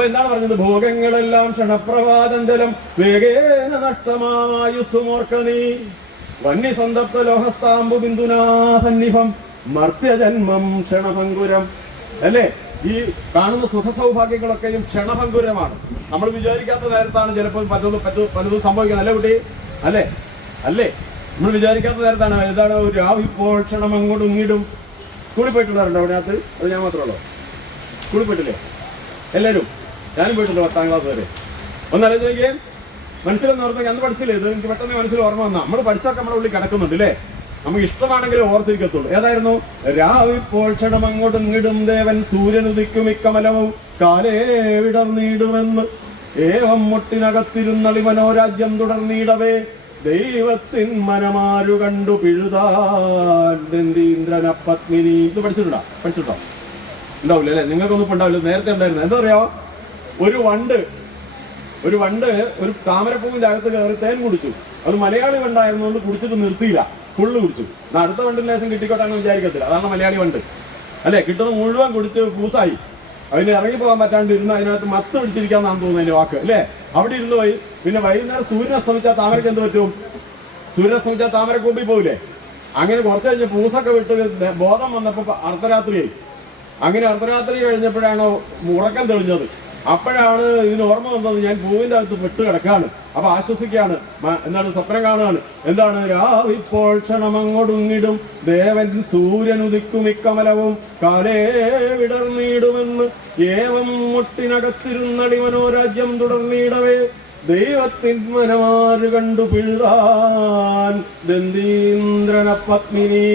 അപ്പൊ എന്താണ് പറഞ്ഞത്? ഭോഗങ്ങളെല്ലാം ക്ഷണപ്രവാചഞ്ചലം വേഗേന നഷ്ടമായുസ്സുമോർക്ക നീ വന്യസന്തപ്ത ലോഹസ്താംബു ബിന്ദുനാ സന്നിഭം മർത്യജന്മം ക്ഷണഭങ്കുരം. അല്ലേ? ഈ കാണുന്ന സുഖസൗഭാഗ്യങ്ങളൊക്കെയും ക്ഷണഭങ്കുരമാണ്. നമ്മൾ വിചാരിക്കാത്ത നേരത്താണ് ചിലപ്പോൾ പലതും സംഭവിക്കുന്നത്. അല്ലേ കുട്ടി? അല്ലേ? അല്ലേ? നമ്മൾ വിചാരിക്കാത്ത നേരത്താണ്. ഏതാണ്? ഒരു രാവിപ്പോൾ ക്ഷണം അങ്ങോട്ടും ഇങ്ങോട്ടും. സ്കൂളിൽ പോയിട്ടുണ്ടാറുണ്ടോ അതിനകത്ത്? അത് ഞാൻ മാത്രമല്ലോ. സ്കൂളിൽ പോയിട്ടില്ലേ എല്ലാവരും? ഞാനും പോയിട്ടുണ്ട് 10ാം ക്ലാസ് വരെ. ഒന്നല്ല ചോദിക്കേ, മനസ്സിലെന്ന് ഓർത്തേക്ക് അന്ന് പഠിച്ചില്ലേ? ഇത് എനിക്ക് പെട്ടെന്ന് മനസ്സിൽ ഓർമ്മ വന്നാൽ നമ്മൾ പഠിച്ചൊക്കെ നമ്മുടെ ഉള്ളിൽ കിടക്കുന്നുണ്ട് അല്ലേ? നമുക്ക് ഇഷ്ടമാണെങ്കിലും ഓർത്തിരിക്കത്തുള്ളൂ. ഏതായിരുന്നു? രാവിപ്പോൾ ക്ഷണം അങ്ങോട്ടും ഇങ്ങോട്ടും ദേവൻ സൂര്യനുദിക്കും ഇക്കമലവും കാലേ വിടർന്നിടുമെന്ന് ഏവം മുട്ടിനകത്തിരുന്നളി മനോരാജ്യം തുടർന്നിടവേ ദൈവത്തിൻ മനമാരു കണ്ടു പിഴുതാന്തീന്ദ്രന പത്മിനി. ഇത് പഠിച്ചിട്ടുണ്ടോ? ഉണ്ടാവില്ല അല്ലേ? നിങ്ങൾക്കൊന്നും ഇപ്പൊ ഉണ്ടാവില്ല. നേരത്തെ ഉണ്ടായിരുന്നു. എന്താ പറയാ? ഒരു വണ്ട് ഒരു താമരപ്പൂവിന്റെ അകത്ത് കയറി തേൻ കുടിച്ചു. അത് മലയാളി വണ്ടായിരുന്നുകൊണ്ട് കുടിച്ചിട്ട് നിർത്തിയില്ല, ഫുള്ള് കുടിച്ചു. അടുത്ത വണ്ടിന് ലേശം കിട്ടിക്കോട്ടെ എന്ന് വിചാരിക്കത്തില്ല. അതാണ് മലയാളി വണ്ട് അല്ലേ? കിട്ടുന്നത് മുഴുവൻ കുടിച്ച് പൂസായി. അതിന് ഇറങ്ങിപ്പോകാൻ പറ്റാണ്ട് ഇരുന്ന് അതിനകത്ത് മത്ത് പിടിച്ചിരിക്കാന്നാണ് തോന്നുന്നത് അതിന്റെ വാക്ക് അല്ലേ? അവിടെ ഇരുന്ന് പോയി. പിന്നെ വൈകുന്നേരം സൂര്യൻ അസ്തമിച്ചാൽ താമരക്ക് എന്ത് പറ്റും? സൂര്യൻ അസ്തമിച്ചാൽ താമര കൂമ്പി പോവില്ലേ? അങ്ങനെ കുറച്ച് കഴിഞ്ഞ് പൂസൊക്കെ വിട്ട് ബോധം വന്നപ്പോ അർദ്ധരാത്രിയായി. അങ്ങനെ അർദ്ധരാത്രി കഴിഞ്ഞപ്പോഴാണ് ഉറക്കം തെളിഞ്ഞത്. അപ്പോഴാണ് ഇതിന് ഓർമ്മ വന്നത്, ഞാൻ പൂവിന്റെ അകത്ത് പെട്ട് കിടക്കാണ്. അപ്പൊ ആശ്വസിക്കുകയാണ്. എന്താണ്? സ്വപ്നം കാണുകയാണ്. എന്താണ്? രാവിപ്പോൾ ക്ഷണമങ്ങൊടുങ്ങിടും ദേവൻ സൂര്യനുദിക്കും ഇക്കമലവും കാലേ വിടർന്നിടുമെന്ന് ഏവം മുട്ടിനകത്തിരുന്നടി മനോരാജ്യം തുടർന്നിടവേ ദൈവത്തിൻ മനമാര് കണ്ടു പിഴുതാൻ ദന്തീന്ദ്രന പത്മിനി.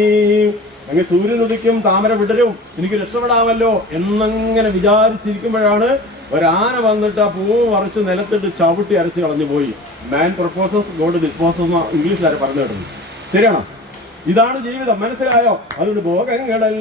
അങ്ങനെ സൂര്യനുദിക്കും താമര വിടരും, എനിക്ക് രക്ഷപ്പെടാമല്ലോ എന്നങ്ങനെ വിചാരിച്ചിരിക്കുമ്പോഴാണ് ഒരാന വന്നിട്ട് ആ പൂവ് മറിച്ച് നിലത്തിട്ട് ചവിട്ടി അരച്ച് കളഞ്ഞു പോയി. മാൻ പ്രൊപ്പോസസ് ഗോഡ് ഡിസ്പോസസ് ഇംഗ്ലീഷിലാരെ പറഞ്ഞു കേട്ടത്. ശരിയാണോ? ഇതാണ് ജീവിതം. മനസ്സിലായോ? അതുകൊണ്ട് ഭോഗങ്ങളെല്ലാം